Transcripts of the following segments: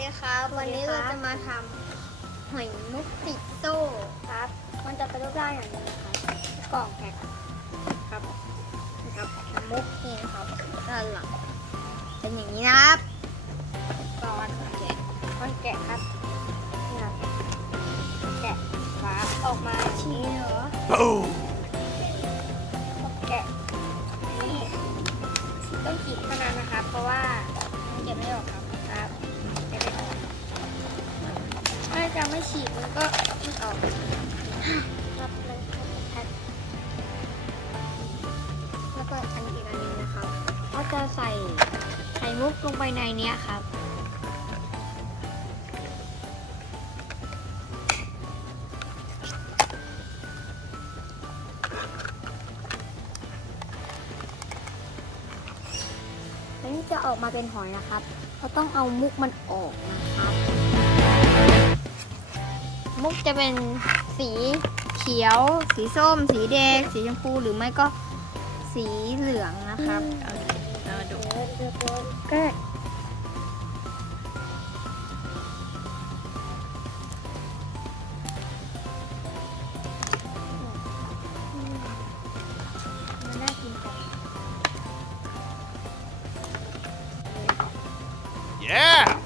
ดีครับสวัวัสนดีนี้ครัเราบจะมาทำหอยมุกติดโซ่ครับ มันจะเป็นรูปร่างอย่างนี้นะครับกล่องแพ็คครับนะครับมุกนี่นะครับด้านหลังเป็นอย่างนี้นะครับก่อนแกะมันแกะครับนี่ครับแกะฝาออกมาอย่างนี้เหรอ Boom! แกะนี่ต้องขีดเท่านั้นนะครับ เพราะว่ามันแกะไม่ออกครับ ถ้าจะไม่ฉีดมันก็ไม่ออกรับมันแพ็คแล้วก็อันอีกอันหนึงนะครับก็จะใส่ไข่มุกลงไปในเนี้ยครับแล้วนี่จะออกมาเป็นหอยนะครับ เราต้องเอามุกมันออกนะครับ มุกจะเป็นสีเขียว สีส้ม สีแดง สีชมพูหรือไม่ก็สีเหลืองนะครับเอาเรามาดูก็มันน่ากินจัง Yeah!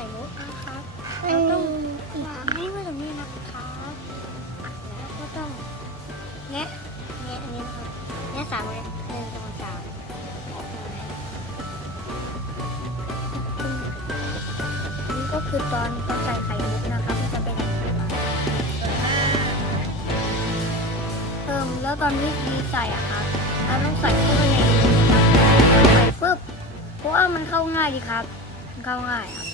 ใส่มุกนะครับเราต้องวางให้ไว้ตรงนี้นะครับแล้วก็ต้องแงะแงะอันนี้นะครับแงะสามเลยหนึ่งสองสามออกมานี่ก็คือตอนตอนใส่ไข่มุกนะครับมันจะเป็นอย่างนี้ครับเติมแล้วตอนนี้ดีใส่อะครับเราต้องใส่เข้าไปในนี้นะครับใส่ปุ๊บเพราะว่ามันเข้าง่ายดีครับมันเข้าง่ายครับ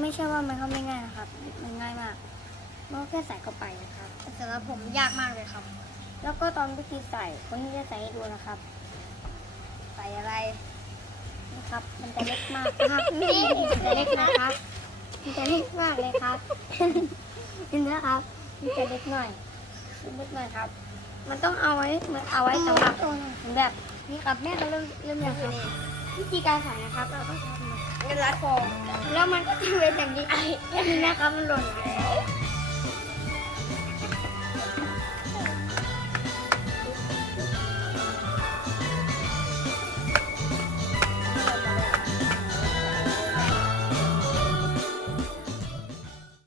ไม่ใช่ว่ามันเข้าไม่ง่ายนะครับ มันง่ายมากมันก็แค่ใส่เข้าไปนะครับสำหรับผมยากมากเลยครับ แล้วก็ตอนวิธีใส่คนที่จะใส่ให้ดูนะครับ ใส่อะไรนะครับ มันจะเล็กมากนะครับนี่มันจะเล็กนะครับมันจะเล็กมากเลยครับเห็นไหมครับมันจะเล็กหน่อยเล็กหน่อยครับ มันต้องเอาไว้เหมือนเอาไว้สำหรับแบบนี้ครับแม่ก็เริ่มเริ่มยังครับ วิธีการใส่นะครับ เราต้องทำเงินรัดคอแล้วมันก็จะเป็นอย่างนี้ไอ้นี่นะครับมันหล่น